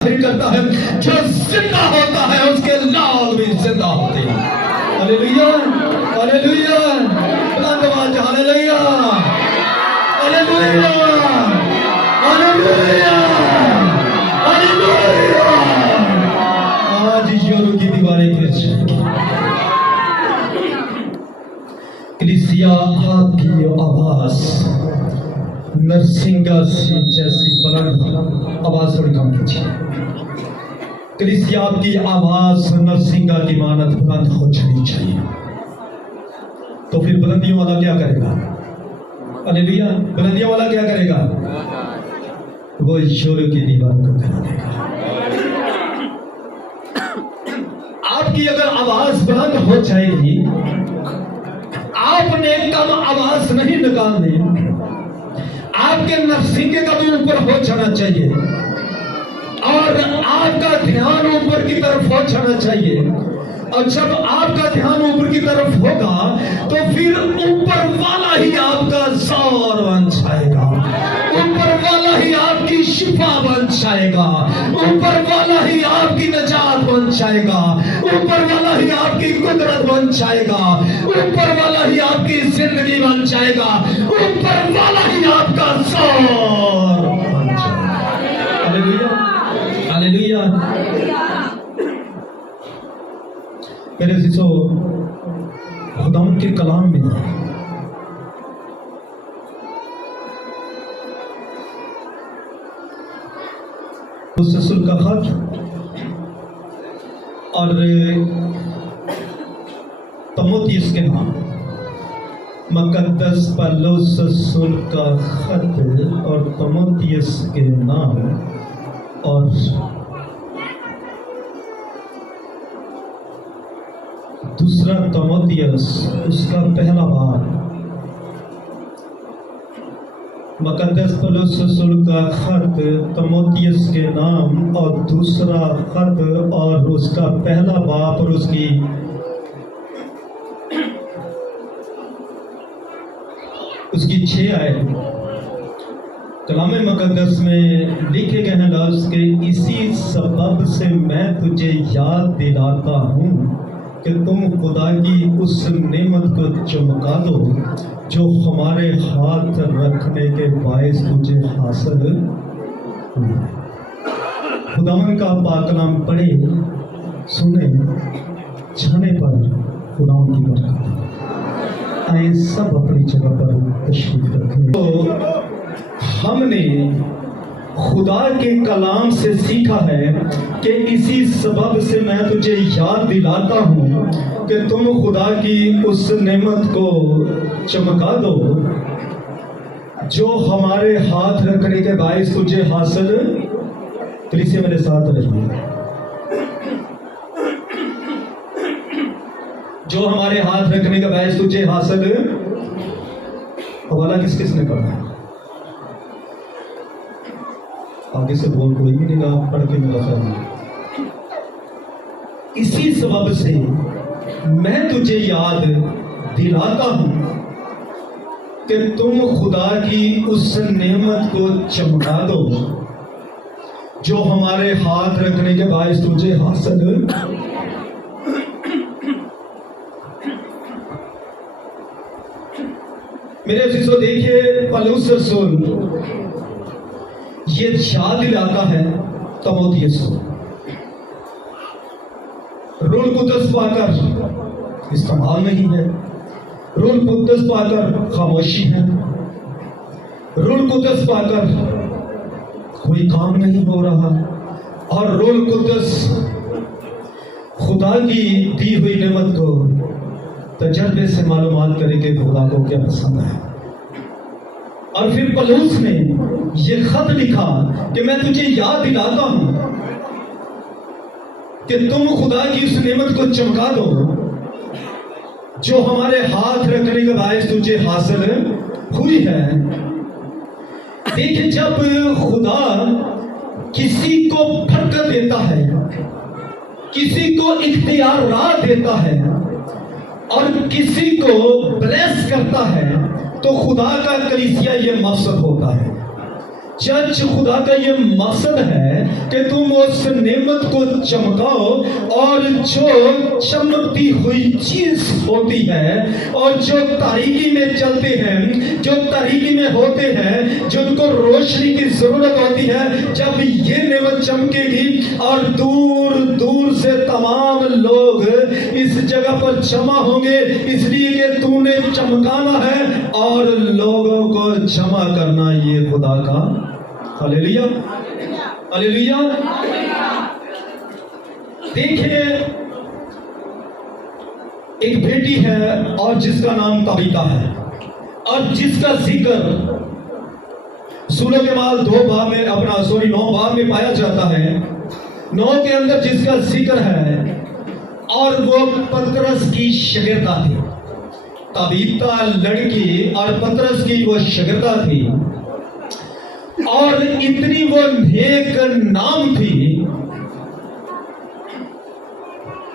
کرتا ہے، جو زندہ ہوتا ہے اس کے لال بھی زندہ ہوتے ہیں۔ ہاللیلویا ہاللیلویا، بلند آواز ہاللیلویا ہاللیلویا ہاللیلویا ہاللیلویا۔ آج یورو کی دیواریں گر جائیں گی۔ کلیسیا آپ کی آواز نرسنگا سے جیسی بلند آواز تھوڑی کم کیجیے۔ کلیسیا آپ کی آواز نرسنگا کی مانت بلند ہو جانی چاہیے۔ تو پھر بلندیوں والا کیا کرے گا؟ ہاللیلویا، بلندیوں والا کیا کرے گا؟ وہ یورو کی دیوار کو گرا دے گا۔ آپ کی اگر آواز بلند ہو جائے گی، آپ نے کم آواز نہیں نکالنی، آپ کے نرسنگے کا بھی اوپر ہو جانا چاہیے اور آپ کا دھیان اوپر کی طرف ہو جانا چاہیے۔ اور جب آپ کا دھیان اوپر کی طرف ہوگا تو پھر اوپر والا ہی آپ کا زور بن جائے گا، اوپر والا ہی آپ کی شفا بن جائے گا، اوپر والا ہی آپ کی نجات بن جائے گا، اوپر والا ہی آپ کی قدرت بن جائے گا، اوپر والا ہی آپ کی زندگی بن جائے گا، اوپر والا ہی آپ کا زور بن جائے گا۔ ہاللیلویا ہاللیلویا۔ میرے عزیزو، خداوند کے کلام میں رسول کا خط اور تیموتھیوس کے نام، مقدس پالوس رسول کا خط اور تیموتھیوس کے نام اور دوسرا تیموتھیوس اس کا پہلا باب، مقدس پالوس رسول کا خط تیموتھیوس کے نام اور دوسرا خط اور اس کا پہلا باب اور اس کی چھ آیت کلام مقدس میں لکھے گئے ہیں لفظ کہ اسی سبب سے میں تجھے یاد دلاتا ہوں کہ تم خدا کی اس نعمت کو چمکا دو جو ہمارے ہاتھ رکھنے کے باعث تجھے حاصل ہوئی۔ خداوند کا پاک کلام پڑھے، سنیں، چھانے پر خداوند کی برکت۔ آئیں سب اپنی جگہ پر تشریف رکھیں۔ تو ہم نے خدا کے کلام سے سیکھا ہے کہ اسی سبب سے میں تجھے یاد دلاتا ہوں کہ تم خدا کی اس نعمت کو چمکا دو جو ہمارے ہاتھ رکھنے کے باعث تجھے حاصل۔ کلیسیا میرے ساتھ رہیے، جو ہمارے ہاتھ رکھنے کا باعث تجھے حاصل۔ حوالہ کس کس نے پڑھا ہے؟ آگے سے بول کوئی بھی نہیں رہا، پڑھ کے میرا خیال۔ اسی سبب سے میں تجھے یاد دلاتا ہوں کہ تم خدا کی اس نعمت کو چمکا دو جو ہمارے ہاتھ رکھنے کے باعث تجھے حاصل۔ میرے عزیزو دیکھیے، پالوس رسول یہ یاد دلاتا ہے تیموتھیوس کو۔ روح القدس پا کر استعمال نہیں ہے، روح القدس پا کر خاموشی ہے، روح القدس پا کر کوئی کام نہیں ہو رہا، اور روح القدس خدا کی دی ہوئی نعمت کو تجربے سے معلومات کرے کہ خدا کو کیا پسند ہے۔ اور پھر پالوس نے یہ خط لکھا کہ میں تجھے یاد دلاتا ہوں کہ تم خدا کی اس نعمت کو چمکا دو جو ہمارے ہاتھ رکھنے کے باعث تجھے حاصل ہوئی ہے۔ دیکھیں، جب خدا کسی کو برکت دیتا ہے، کسی کو اختیارات دیتا ہے اور کسی کو بلیس کرتا ہے تو خدا کا کلیسیا یہ مقصد ہوتا ہے चर्च खुदा का ये मकसद है कि तुम उस नेमत को चमकाओ, और जो चमकती हुई चीज होती है और जो तारीकी में चलते हैं, जो तारीकी में होते हैं, जिनको रोशनी की जरूरत होती है, जब ये नेमत चमकेगी और दूर दूर से तमाम लोग इस जगह पर जमा होंगे, इसलिए कि तूने चमकाना है और लोगों को जमा करना, ये खुदा का हालेलुया हालेलुया। देखिए, एक बेटी है और जिसका नाम तबीता है, और जिसका जिक्र सूरह के माल 9 बाब में पाया जाता है। 9 के अंदर जिसका जिक्र है, और वो पतरस की शागिर्दा थी। तबीता लड़की और पतरस की वो शागिर्दा थी, और इतनी वो नेक नाम थी,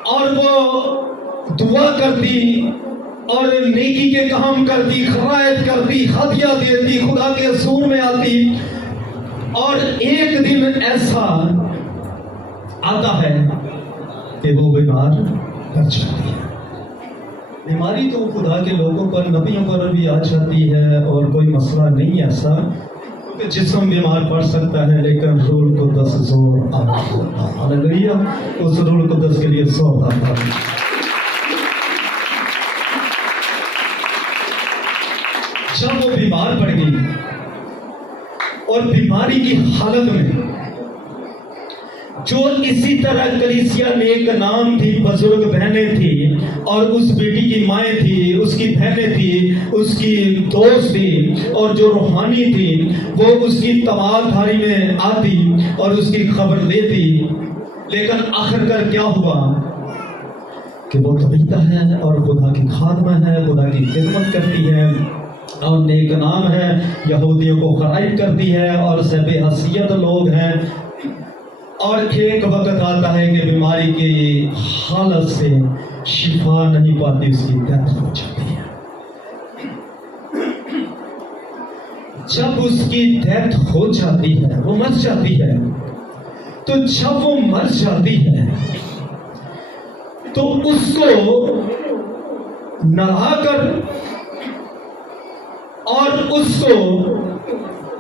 और वो दुआ करती और नेकी के काम करती, खरायत करती, हदिया देती, खुदा के हजूर में आती। और एक दिन ऐसा आता है कि वो बीमार पड़ जाती है। बीमारी तो खुदा के लोगों पर, नबियों पर भी आ जाती है, और कोई मसला नहीं ऐसा, क्योंकि जिस्म बीमार पड़ सकता है, लेकिन रूह कुद्दस जोर आता है। हालेलुया। उस रूह कुद्दस के लिए जोर आता है। जब वो बीमार पड़ गई, और बीमारी की हालत में जो इसी तरह कलीसिया नेक नाम थी, बुजुर्ग बहनें थी, और उस बेटी की माएँ थी, उसकी बहनें थी, उसकी दोस्त थी, और जो रूहानी थी, वो उसकी तमालधारी में आती और उसकी खबर लेती। लेकिन आखिरकार क्या हुआ कि वो तबीता है और खुदा की खादमा है, खुदा की खिदमत करती है, और नेक नाम है, यहूदियों को खराइब करती है, और ज़ेबे हसीयत लोग हैं। और एक वक्त आता है कि बीमारी की हालत से शिफा नहीं पाती, उसकी डेथ हो जाती है। जब उसकी डेथ हो जाती है, वो मर जाती है, तो जब वो मर जाती है तो उसको नहाकर और उसको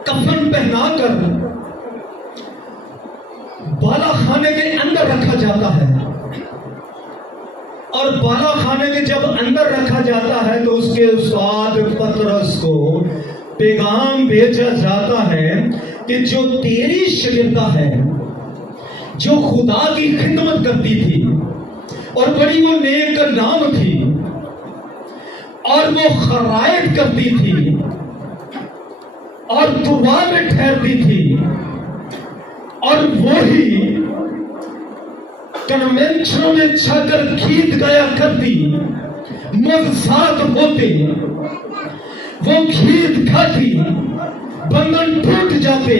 कफन पहनाकर बाला खाने के अंदर रखा जाता है। और बाला खाने के जब अंदर रखा जाता है तो उसके उस्ताद पतरस को पैगाम भेजा जाता है कि जो तेरी शागिर्दा है, जो खुदा की खिदमत करती थी, और बड़ी वो नेक नाम थी, और वो खरायत करती थी, और दुआ में ठहरती थी, और वो ही कन्वेंशनों में जाकर गीत गाया करती, मज़ाक होते, वो गीत गाती, बंधन टूट जाते,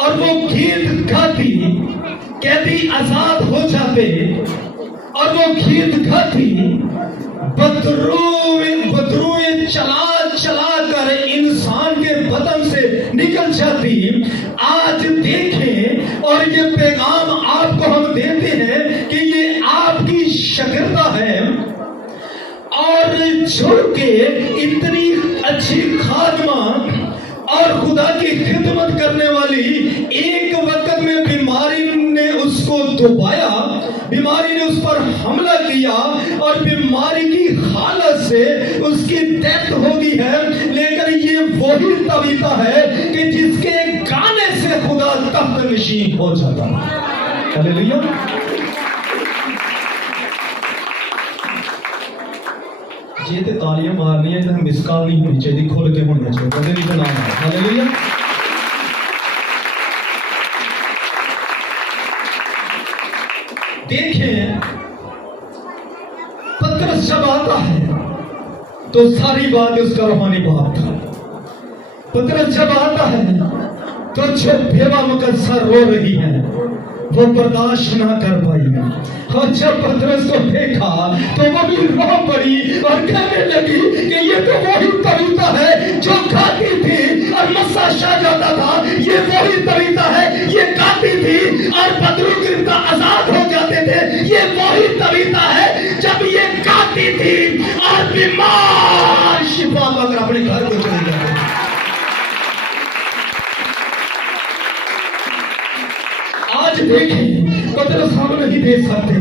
और वो गीत गाती, कैदी आजाद हो जाते, और वो गीत गाती, बदरूए चला चला कर इंसान के बदन से निकल जाती। आज देखें, और ये पैगाम आपको हम देते हैं कि ये आपकी शागिर्दा है, और जो के इतनी अच्छी खादमा और खुदा की खिदमत करने वाली, एक वक्त में बीमारी ने उसको दबाया, बीमारी ने उस पर हमला किया, और बीमारी की हालत से उसकी डेथ हो गई है। लेकिन ये वही तबीता है कि जिसके गाने से खुदा तख्त नशीन हो जाता है। हालेलुया। ये तो तालियां मारनी है, तो मिसकाल नहीं होनी चाहिए, खुल के होनी चाहिए, कदे नहीं बनाना है। हालेलुया। देखें, पतरस जब आता है तो सारी बात उसका रूहानी बाप था। पतरस जब आता है तो जो बेवा मुकद्दर रो रही है, वो बर्दाश्त ना कर पाई, और जब पतरस को देखा तो वो भी रो पड़ी और कहने लगी कि ये तो वही तबीता है जो खाती थी और मस्सा छा जाता था। ये वही तबीता है, ये काती थी और बदरू गिरफ्ता आजाद हो जाते थे। ये वही तबीता है जब ये काती थी और बीमार शिफा पाकर अपने घर को चले जाते थे। आज देखें, पतरस हम नहीं देख सकते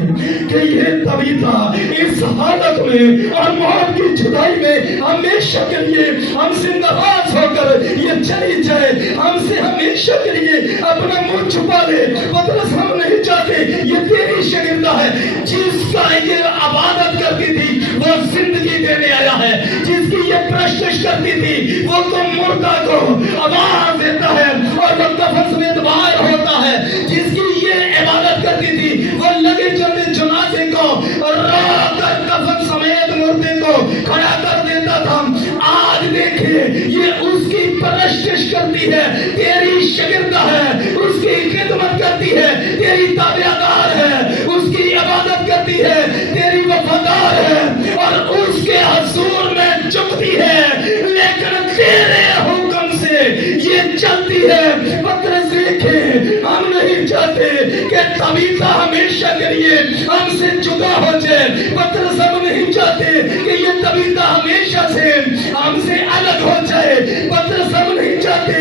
कि ये तबीता इस हालत में और मौत की जुदाई में हमेशा के लिए हमसे नाराज होकर ये चली जाए, हमसे हमेशा के लिए अपना मुंह छुपा ले। पतरस हम नहीं चाहते, ये तेरी शागिर्दा है। जिसका ये इबादत करती थी वो जिंदगी देने आया है, जिसकी ये प्रश्न करती थी वो तो मुर्दा को आवाज देता है और वो कफन समेत बाहर होता है। जिसकी ये इबादत करती थी वो लगे चलते जनाजे को रात कफन समेत मुर्दे को खड़ा कर देता था। आज देखिए ये उसकी परस्तिश करती है, तेरी शागिर्दा है, उसकी खिदमत करती है, तेरी ताबेदार है, उसकी इबादत करती है, तेरी वफादार है और उसके हुजूर में झुकती है, लेकिन तेरे हुक्म से ये चलती है। पतरस देखे, हम नहीं चाहते कि तबीता हमेशा के लिए हमसे जुदा हो जाए। पतरस हम नहीं चाहते कि ये तबीता हमेशा से हमसे अलग हो जाए। पतरस हम नहीं चाहते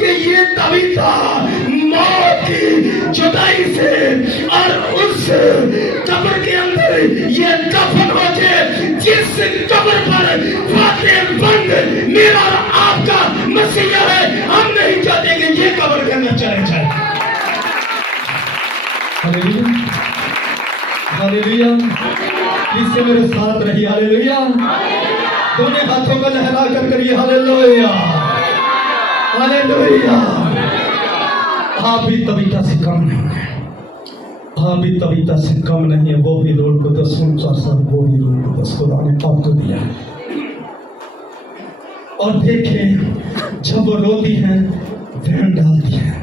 कि ये तबीता मौत की जुदाई से और उस कब्र के अंदर ये कफन हो जाए जिस कब्र पर फातेह बंद मेरा और आपका मसीहा है। हम नहीं चाहते कि ये कब्र के अंदर चले जाए। Hallelujah, hallelujah. इससे मेरे साथ रही हालेलुया। दोनों हाथों को लहरा कर करिए हालेलुया, हालेलुया। आप भी तबीता से कम नहीं है, आप भी तबीता से कम नहीं है। वो भी रोड को 10 वो भी रोड को 10 खुदा ने आपको दिया। और देखें, जब वो रोती है वैन डालती है,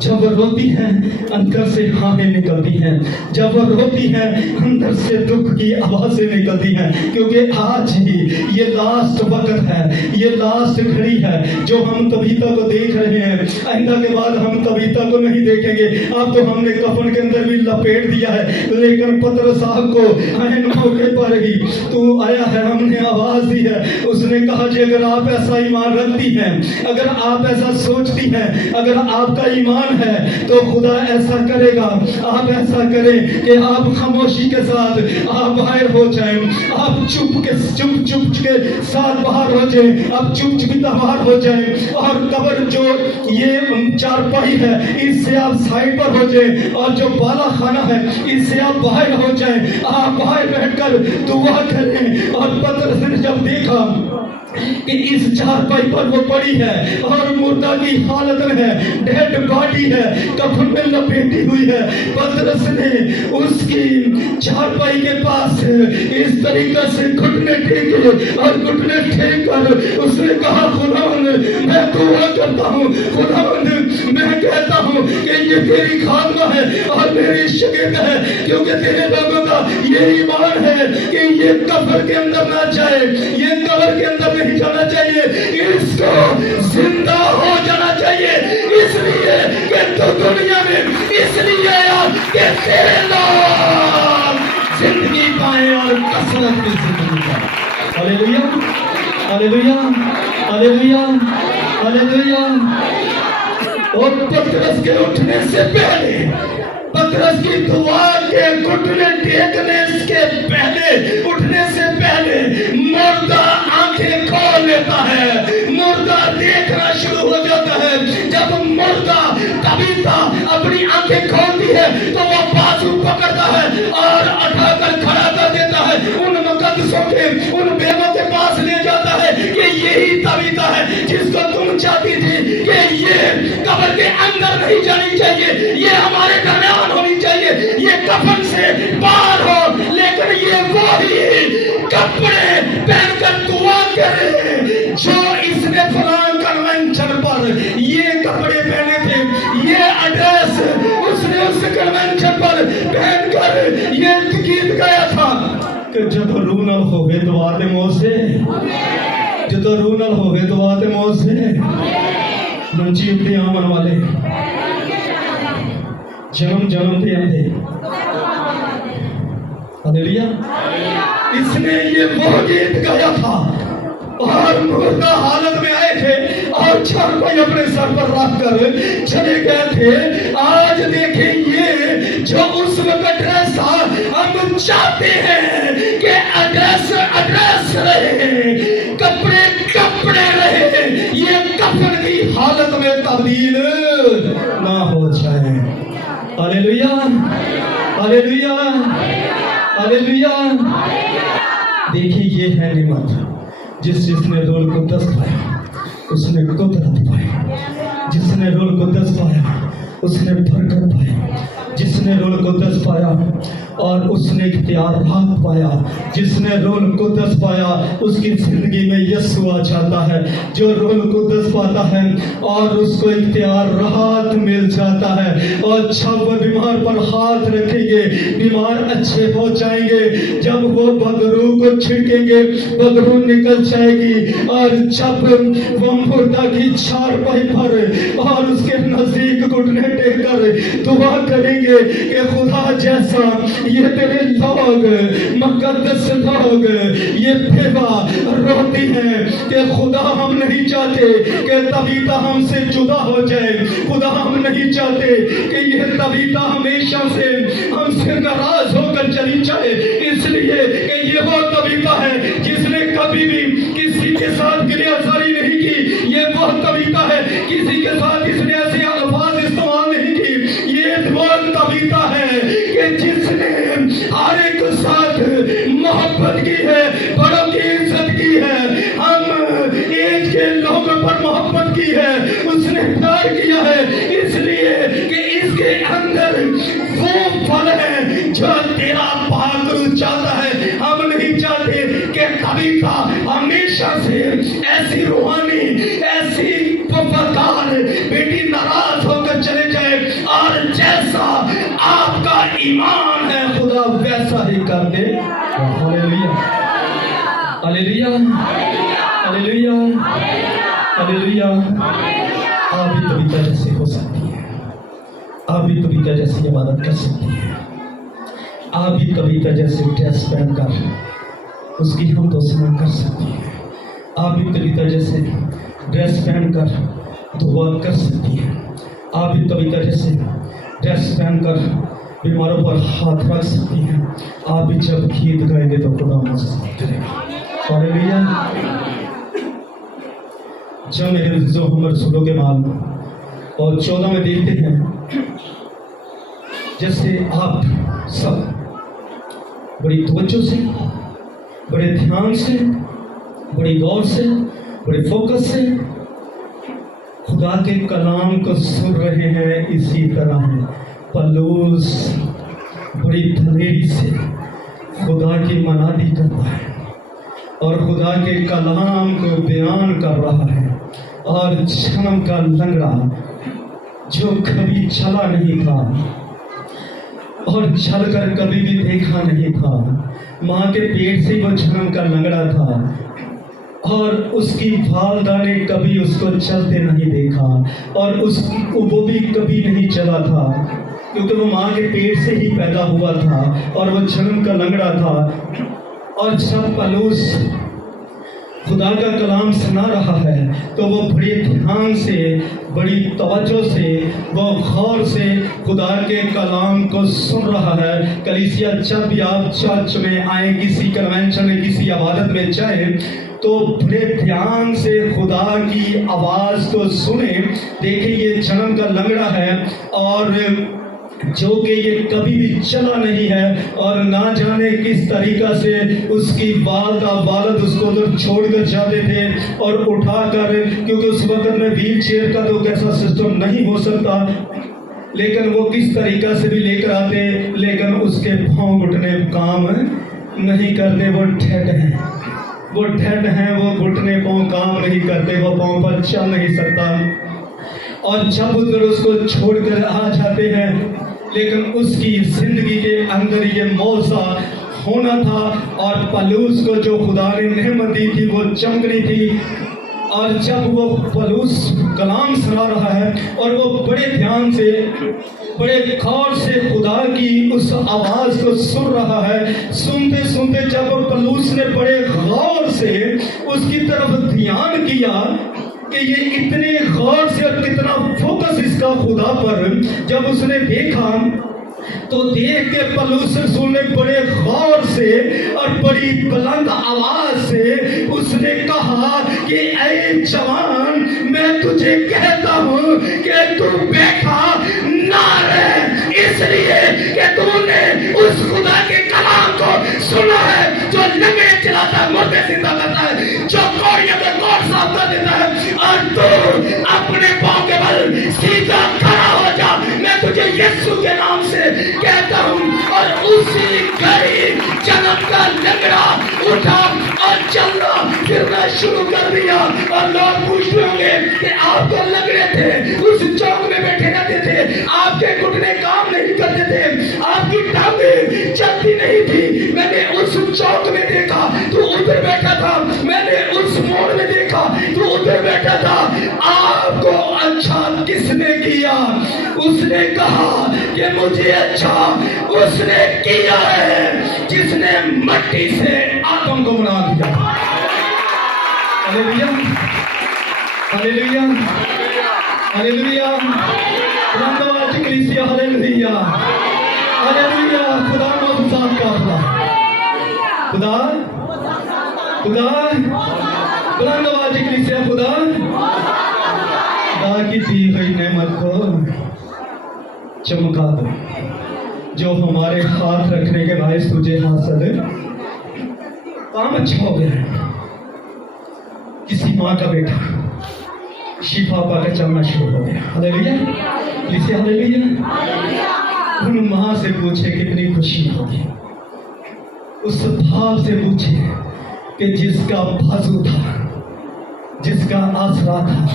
जब वो रोती है अंदर से हामें निकलती हैं, जब वो रोती है अंदर से दुख की आवाजें निकलती हैं। क्योंकि आज ही ये लास्ट वक्त है, ये लास्ट घड़ी है जो हम तबीता को देख रहे हैं। आइंदा के बाद हम तबीता को नहीं देखेंगे। अब तो हमने कफन के अंदर भी लपेट दिया है, लेकिन पतरस साहब को ऐन मौके पर ही तू आया है, हमने आवाज दी है। उसने कहा कि अगर आप ऐसा ईमान रखती हैं, अगर आप ऐसा सोचती हैं, अगर आपका ईमान है तो खुदा ऐसा करेगा। आप ऐसा करें कि आप खामोशी के साथ आप बाहर हो जाएं, आप चुप के साथ बाहर हो जाएं, आप चुप बाहर हो जाएं। और कब्र जो ये चारपाई है इससे आप साइड पर हो जाएं, और जो बाला खाना है इससे आप बाहर हो जाएं। आप बाहर बैठकर दुआ करें। और पतरस ने जब देखा कि इस चारपाई पर वो पड़ी है और मुर्दा की हालत में है, डेड बॉडी है, कफन में लपेटी हुई है, पतरस ने उसकी चारपाई के पास इस तरीके से घुटने टेके और घुटने टेक कर उसने कहा, खुदावंद मैं दुआ करता हूँ, खुदावंद मैं कहता हूँ कि ये तेरी खादमा है और मेरी शागिर्द है, क्योंकि तेरे लोगों का ये ईमान है कि ये कब्र के अंदर ना जाए, ये कब्र के अंदर नहीं जाना चाहिए, इसको जिंदा हो जाना चाहिए। इसलिए कि तो दुनिया में इसलिए आया कि तेरे लोग जिंदगी पाए और कसरत की जिंदगी पाए। Hallelujah, hallelujah, hallelujah, hallelujah. और पतरस के उठने से पहले, पतरस की दुआ के घुटने टेकने के पहले, उठने से पहले मुर्दा आंखें खोल लेता है, मुर्दा देखना शुरू हो जाता है। जब मुर्दा तबीता अपनी आंखें खोलती है तो वो बाजू पकड़ता है और उठाकर खड़ा कर देता है, उन मुकद्दसों के, उन बेगों के पास ले जाता है कि यही तबीता है जिसको तुम चाहती थी कि ये कब्र के अंदर नहीं जानी चाहिए, ये हमारे दरमियान होनी चाहिए, ये कफन से बाहर हो। लेकिन ये वही कपड़े पहनकर दुआ करे जो इसने फलां कन्वेंशन पर ये कपड़े पहने थे, ये एड्रेस उसने उस कन्वेंशन पर पहनकर ये गीत गाया था कि जब रूनल होवे दुआ ते मोसे, जब रूनल होवे दुआ ते मोसे, मंजीत दे आवन वाले जन्म जन्म दे आते। हालेलुया। इसने ये वो गीत गाया था और मुर्दा हालत में आए थे और चारपाई अपने सर पर रख कर चले गए थे। आज देखें ये जो उस वक्त ड्रेस था, हम चाहते हैं कि एड्रेस एड्रेस रहे, कपड़े कपड़े रहे, ये कफन की हालत में तब्दील ना हो जाए। Hallelujah, hallelujah, hallelujah. देखिए ये है निमत, जिसने रोल को 10 पाया उसने कुदरत पाई, जिसने रोल को 10 पाया उसने बरकत पाई, जिसने रोल को 10 पाया और उसने इख्तियार राहत पाया, जिसने रोल को 10 पाया उसकी जिंदगी में यीशु आ जाता है। जो रोल को 10 पाता है और उसको इख्तियार राहत मिल जाता है और जब वो बीमार पर हाथ रखेंगे बीमार अच्छे हो जाएंगे। जब वो बदरू को छिड़केंगे बदरू निकल जाएगी। और जब वो मुर्दा की चारपाई पर और उसके नजदीक घुटने टेक कर दुआ करेंगे कि खुदा जैसा ये तेरे लोग मुकद्दस लोग ये बेवा रोती हैं कि खुदा हम नहीं चाहते कि तबीता हमसे जुदा हो जाए। खुदा हम नहीं चाहते कि ये तबीता हमेशा से हमसे नाराज होकर चली जाए, इसलिए कि ये वो तबीता है जिसने कभी भी किसी के साथ गिरियासारी नहीं की। ये वो तबीता है किसी के साथ इसने ऐसे अल्फाज इस्तेमाल नहीं की। ये वो तबीता है कि जिसने हर एक साथ मोहब्बत की है, बड़ों की इज्जत की है, हम एज के लोगों पर मोहब्बत की है, उसने प्यार किया है, इसलिए कि इसके अंदर वो फल है जो तेरा पाक चाहता है। हम नहीं चाहते कि कविता हमेशा से ऐसी रूहानी ऐसी वफादार बेटी नाराज होकर चले जाए और जैसा आपका ईमान है खुदा वैसा ही कर दे। Hallelujah, hallelujah, hallelujah, hallelujah. आप भी कविता जैसे हो सकती है, आप भी कविता जैसी इबादत कर सकती है, आप भी कविता जैसे ड्रेस पहनकर उसकी हम दोस्तना कर सकती है, आप भी कविता जैसे ड्रेस पहनकर दुआ कर सकती है, आप भी कविता जैसे ड्रेस पहनकर बीमारों पर हाथ रख सकती हैं। आप भी जब गीत गाएंगे तो खुदा मदद करेगा। हालेलुया। जो मेरे जो हम रसूलों के माल और 14 में देखते हैं जैसे आप सब बड़ी तवज्जो से, बड़े ध्यान से, बड़ी गौर से, बड़े फोकस से खुदा के कलाम को सुन रहे हैं। इसी तरह पौलुस बड़ी दलेरी से खुदा की मनादी करता है और खुदा के कलाम को बयान कर रहा है। और जन्म का लंगड़ा जो कभी चला नहीं था और चलकर कभी भी देखा नहीं था, माँ के पेट से वो जन्म का लंगड़ा था और उसकी वालदा ने कभी उसको चलते नहीं देखा और वो भी कभी नहीं चला था क्योंकि वो माँ के पेट से ही पैदा हुआ था और वो जन्म का लंगड़ा था। और जब पौलुस खुदा का कलाम सुना रहा है तो वो बड़े ध्यान से, बड़ी तवज्जो से, वो गौर से खुदा के कलाम को सुन रहा है। कलीसिया जब भी आप चर्च में आए, किसी कन्वेंशन में, किसी इबादत में जाए तो बड़े ध्यान से खुदा की आवाज़ को सुने। देखिए ये जन्म का लंगड़ा है और जो कि ये कभी भी चला नहीं है और ना जाने किस तरीका से उसकी वालदा वालद उसको उधर छोड़कर जाते थे और उठाकर, क्योंकि उस वक्त में व्हील चेयर का तो कैसा सिस्टम नहीं हो सकता, लेकिन वो किस तरीका से भी लेकर आते, लेकिन उसके पाँव घुटने काम नहीं करते। वो ठेठ हैं, वो ठेठ हैं, वो घुटने पाँव काम नहीं करते, वो पाँव पर चल नहीं सकता। और जब उधर उसको छोड़कर आ जाते हैं, लेकिन उसकी जिंदगी के अंदर ये मौजा होना था और पौलुस को जो खुदा ने नेमत दी थी वो चमकनी थी। اور جب وہ پولس کلام سنا رہا ہے اور وہ بڑے دھیان سے بڑے غور سے خدا کی اس آواز کو سن رہا ہے، سنتے سنتے جب پولس نے بڑے غور سے اس کی طرف دھیان کیا کہ یہ اتنے غور سے اور کتنا فوکس اس کا خدا پر، جب اس نے دیکھا تو دیکھ کے پولس رسول نے بڑے غور سے اور بڑی بلند آواز سے اس نے کہا کہ اے جوان، میں تجھے کہتا ہوں کہ تو بیٹھا نہ رہ، اس لیے کہ تو نے اس خدا کے کلام کو سنا ہے جو لنگڑے چلاتا ہے، مردے زندہ کرتا ہے، جو کوڑیوں کے کوڑ صاف کر دیتا ہے، اور تو اپنے پاؤں کے بل سیدھا کھڑا ہو جا، میں تجھے یسوع کے نام سے کہتا ہوں۔ اور اسی گھڑی جنم کا لنگڑا اٹھا اور چلنا پھرنا شروع کر دیا۔ اور لوگ پوچھتے ہوں گے کہ آپ تو لنگڑے تھے، اس چوک میں بیٹھے رہتے تھے، آپ کے گھٹنے کام نہیں کرتے تھے، آپ کی ٹانگیں چلتی نہیں تھی، میں نے اس چوک میں دیکھا تو ادھر بیٹھا تھا، میں نے اس موڑ میں دیکھا تو ادھر بیٹھا تھا، آپ کو اچھا کس نے کیا؟ اس نے کہا کہ مجھے اچھا اس نے کیا ہے جس نے مٹی سے آدم کو بنا دیا۔ ہلیلویا، ہلیلویا، ہلیلویا، بلند کلیسیا، ہلیلویا، ہلیلویا، خدا موجودات کا خدا، خدا بلند آواز کلیسیا، خدا کی دی ہوئی نعمت کو چمکا دو جو ہمارے ہاتھ رکھنے کے باعث تجھے حاصل کام اچھا ہو گیا ہے۔ کسی ماں کا بیٹا شفا پا کے چلنا شروع ہو گیا، ہلیلویا، کلیسیا، ہلیلویا۔ ان ماں سے پوچھے کتنی خوشی ہوگی، اس باپ سے پوچھے کہ جس کا بازو تھا، جس کا آسرا تھا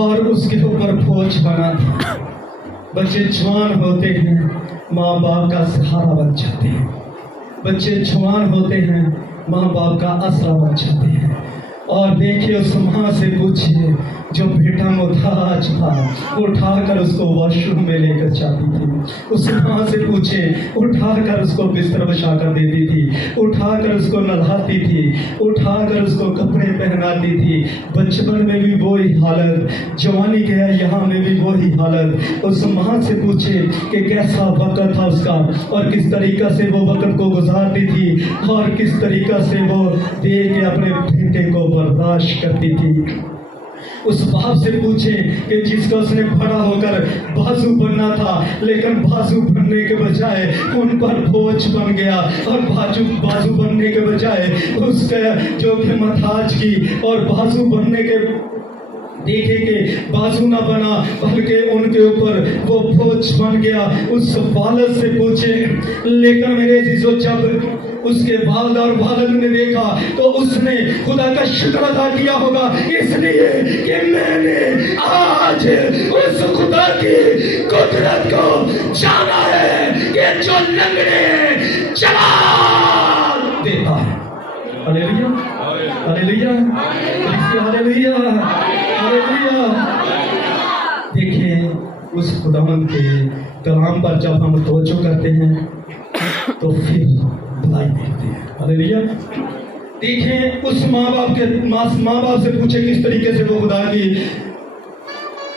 اور اس کے اوپر بوجھ بنا تھا۔ بچے جوان ہوتے ہیں، ماں باپ کا سہارا بن جاتے ہیں، بچے جوان ہوتے ہیں، ماں باپ کا آسرا بن جاتے ہیں۔ اور دیکھیے اس ماں سے پوچھئے جو بیٹا محتاج تھا اٹھا کر اس کو واش روم میں لے کر جاتی تھی، اس ماں سے پوچھے اٹھا کر اس کو بستر بچھا کر دیتی تھی، اٹھا کر اس کو نہلاتی تھی، اٹھا کر اس کو کپڑے پہناتی تھی۔ بچپن میں بھی وہی حالت، جوانی کے یہاں میں بھی وہی حالت۔ اس ماں سے پوچھے کہ کیسا وقت تھا اس کا اور کس طریقہ سے وہ وقت کو گزارتی تھی اور کس طریقہ سے وہ دے کے اپنے بیٹے کو برداشت کرتی تھی۔ اس باپ سے پوچھے کہ جس کا اس نے بڑا ہو کر بازو بننا تھا لیکن بازو بننے کے بجائے ان پر بوجھ بن گیا، اور بازو بننے کے بجائے اس کا جو کہ محتاج کی اور بازو بننے کے دیکھے کہ بازو نہ بنا بلکہ ان کے اوپر وہ بوجھ بن گیا۔ اس والد سے پوچھے، لیکن میرے عزیزو جب اس کے والد اور والد نے دیکھا تو اس نے خدا کا شکر ادا کیا ہوگا، اس لیے کہ میں نے آج اس خدا کی قدرت کو جانا ہے کہ جو لنگڑے چلا دیتا ہے۔ ہلیلویا، ہلیلویا، ہلیلویا، ہلیلویا۔ دیکھیں اس خداوند کے کلام پر جب ہم توجہ کرتے ہیں تو پھر بھلائی دیکھتے ہیں۔ ہلیلویا۔ دیکھیں اس ماں باپ سے پوچھیں کس طریقے سے وہ خدا کی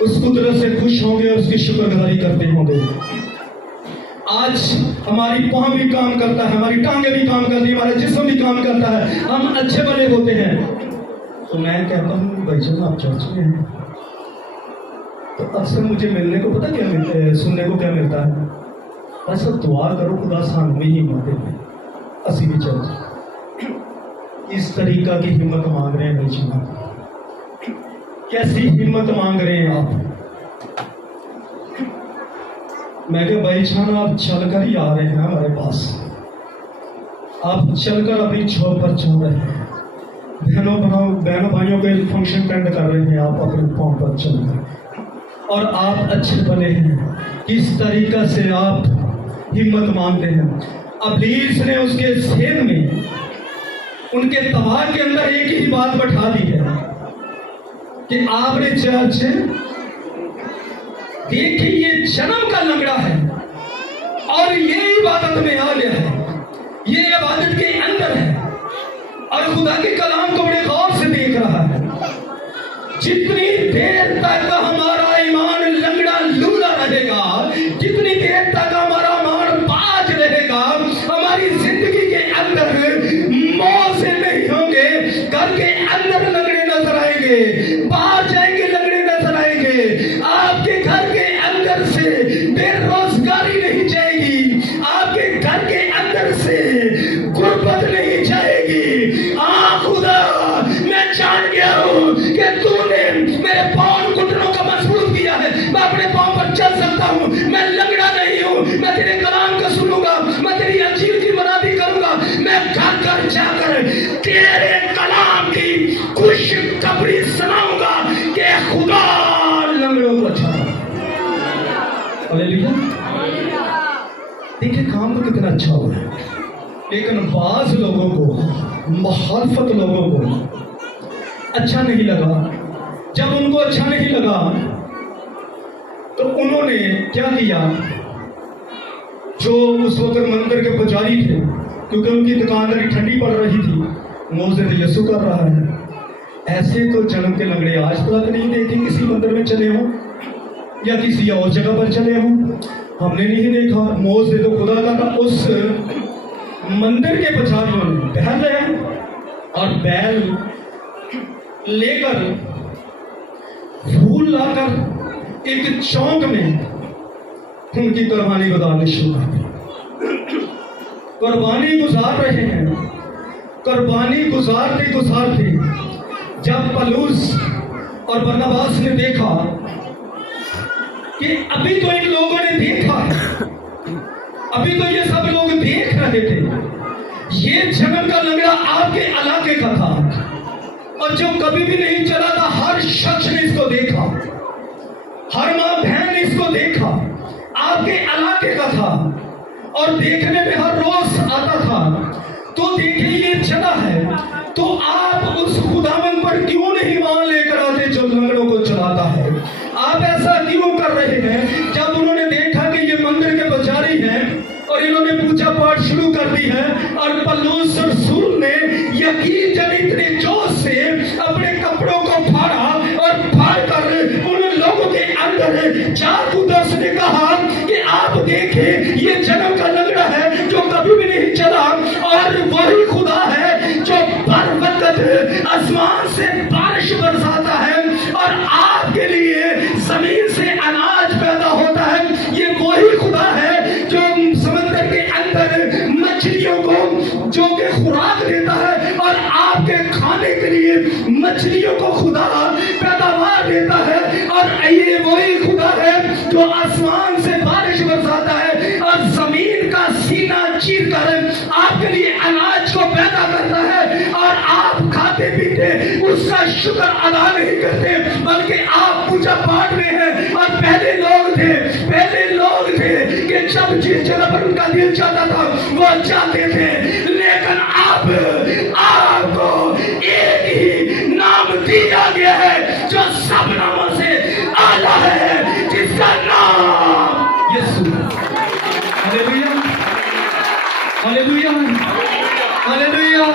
اس قدرت سے خوش ہوں گے اور اس کی شکر گزاری کرتے ہوں گے۔ آج ہماری پاؤں بھی کام کرتا ہے، ہماری ٹانگیں بھی کام کرتی ہیں، ہمارا جسم بھی کام کرتا ہے، ہم اچھے بھلے ہوتے ہیں، تو میں کہتا ہوں بھائی جان آپ چرچ میں ہیں تو اکثر مجھے ملنے کو پتہ کیا ملتا ہے، سننے کو کیا ملتا ہے، ایسا دعا کرو خدا سانو ہی ہمت دے، اسی بھی چرچ اس طریقہ کی ہمت مانگ رہے ہیں بھائی جان، کیسی ہمت مانگ رہے ہیں آپ؟ میں کہ بھائی جان آپ چل کر ہی آ رہے ہیں ہمارے پاس، آپ چل کر اپنی جاب پر چل رہے ہیں، بہنوں بھائیوں کے فنکشن اٹینڈ کر رہے ہیں آپ اپنے پاؤں پر چل کر، اور آپ اچھے بنے ہیں، کس طریقہ سے آپ ہمت مانگتے ہیں۔ ابلیس نے اس کے ذہن میں، ان کے دماغ کے اندر ایک ہی بات بٹھا دی ہے کہ آپ نے چرچ دیکھیں یہ جنم کا لنگڑا ہے اور یہ عبادت میں آ گیا ہے، یہ عبادت کے اندر ہے اور خدا کے کلام کو بڑے غور سے دیکھ رہا ہے۔ جتنی دیر تک ہمارا ایمان لنگڑا لولا رہے گا، جتنی دیر تک ہمارا ایمان باج رہے گا، ہماری زندگی کے اندر موزے نہیں ہوں گے، گھر کے اندر لنگڑے نظر آئیں گے، باہر جائیں گے لنگڑے نظر آئیں گے، آپ کے گھر کے اندر سے بے روزگاری نہیں جائے گی، آپ کے گھر کے اندر سے غربت نہیں جائے گی۔ خدا میں جان گیا ہوں کہ تو نے میرے پاؤں گھٹنوں کو مضبوط کیا ہے، میں اپنے پاؤں پر چل سکتا ہوں، میں لنگڑا نہیں ہوں، میں تیرے کلام کو سنوں گا، میں تیری انجیل کی منادی کروں گا، میں گھر گھر جا کر تیرے کلام کی خوشخبری سناؤں گا کہ خدا لنگڑوں کو چھوڑا۔ ہاللیلویا۔ دیکھیں کام تو کتنا اچھا ہوا ہے، لیکن بعض لوگوں کو، مخالفت لوگوں کو اچھا نہیں لگا۔ جب ان کو اچھا نہیں لگا تو انہوں نے کیا کیا، جو اس وقت مندر کے پجاری تھے، کیونکہ ان کی دکانداری ٹھنڈی پڑ رہی تھی، موزے یسوع کر رہا ہے، ایسے تو جنم کے لنگڑے آج تک نہیں دیکھے کسی مندر میں چلے ہوں یا کسی اور جگہ پر چلے ہوں، ہم نے نہیں دیکھا۔ موزے تو خدا کا اس مندر کے پجاریوں نے بیل لے اور بیل لے کر پھول لا کر ایک چوک میں ان کی قربانی گزارنے شروع کر دی۔ قربانی گزار رہے ہیں، قربانی گزارتے گزارتے جب پلوس اور برناباس نے دیکھا کہ ابھی تو ان لوگوں نے دیکھا ہے، ابھی تو یہ سب لوگ دیکھ رہے تھے، یہ جنم کا لنگڑا آپ کے علاقے کا تھا اور جو کبھی بھی نہیں چلا تھا، ہر شخص نے اس کو دیکھا، ہر ماں بہن نے اس کو دیکھا، آپ کے علاقے کا تھا اور دیکھنے میں ہر روز آتا تھا۔ تو دیکھیں یہ چلا ہے تو آپ اس خداوند پر کیوں نہیں مان لے کر آتے جو لنگڑوں کو چلاتا ہے؟ آپ ایسا کیوں کر رہے ہیں؟ جب انہوں نے دیکھا کہ یہ مندر کے پجاری ہیں اور انہوں نے پوجا پاٹ شروع کر دی ہے اور پلوس رسول نے یقین جب اتنے جوش سے اپنے کپڑوں کو پھاڑا اور پھاڑ کر ان لوگوں کے اندر جادودس نے کہا کہ آپ دیکھیں یہ جنم کا لنگڑا ہے جو کبھی بھی نہیں چلا اور وہی خدا ہے جو بر وقت آسمان سے بارش برساتا ہے اور آپ کے لیے زمین سے اناج پیدا ہوتا ہے، یہ وہی خدا ہے جو سمندر کے اندر مچھلیوں کو جو کہ خوراک دیتا ہے اور آپ کے کھانے کے لیے مچھلیوں کو خدا پیداوار دیتا ہے، اور یہ وہی خدا ہے جو آسمان سے بارش برساتا ہے اور زمین کا سینہ چیر کر آپ کے لیے اناج کو پیدا کرتا ہے اور آپ کھاتے پیتے اس کا شکر ادا نہیں کرتے بلکہ آپ پوجا پاٹ میں ہیں۔ اور پہلے لوگ تھے کہ جب جس جگہ پر ان کا دل چاہتا تھا وہ جاتے تھے، لیکن آپ کو ایک ہی نام دیا گیا ہے جو سب ناموں سے اعلیٰ ہے، جس کا نام یسوع۔ ہاللیلویا، ہاللیلویا، ہاللیلویا،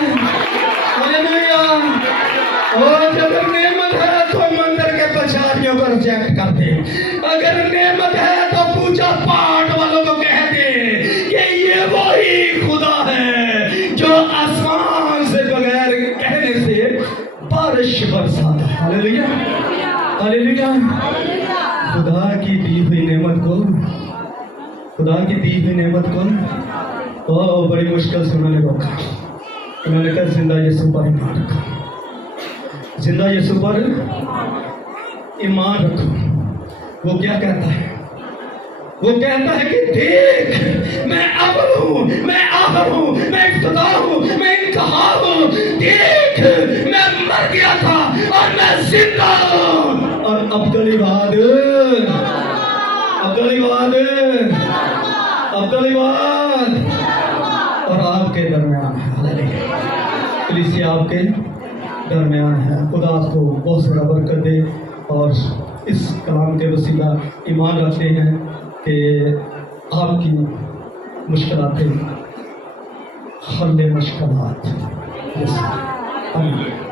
ہاللیلویا۔ اور اگر نعمت ہے تو مندر کے پجاریوں کو ریجیکٹ کرتے، اگر نعمت ہے تو پوجا پاٹ والوں کو کہتے کہ یہ وہی خدا ہے جو آسمان سے بغیر کہنے سے بارش برساتا ہے۔ ہاللیلویا، ہاللیلویا۔ خدا کی دی ہوئی نعمت کو، خدا کی دی ہوئی نعمت کو بڑی مشکل سے انہوں نے روکا۔ انہوں نے کہا زندہ یسوع پر ایمان رکھو، زندہ یسوع پر ایمان رکھو۔ وہ کیا کہتا ہے؟ وہ کہتا ہے کہ دیکھ میں اول ہوں، میں آخر ہوں، میں ابتدا ہوں، میں انتہا ہوں، دیکھ میں مر گیا تھا اور میں زندہ ہوں، اور ابدی بعد اور آپ کے درمیان ہے۔ کلیسیا آپ کے درمیان ہیں. خدا آپ کو بہت زیادہ برکت دے، اور اس کلام کے وسیلہ ایمان رکھتے ہیں کہ آپ کی مشکلات حل مشکلات. آمین.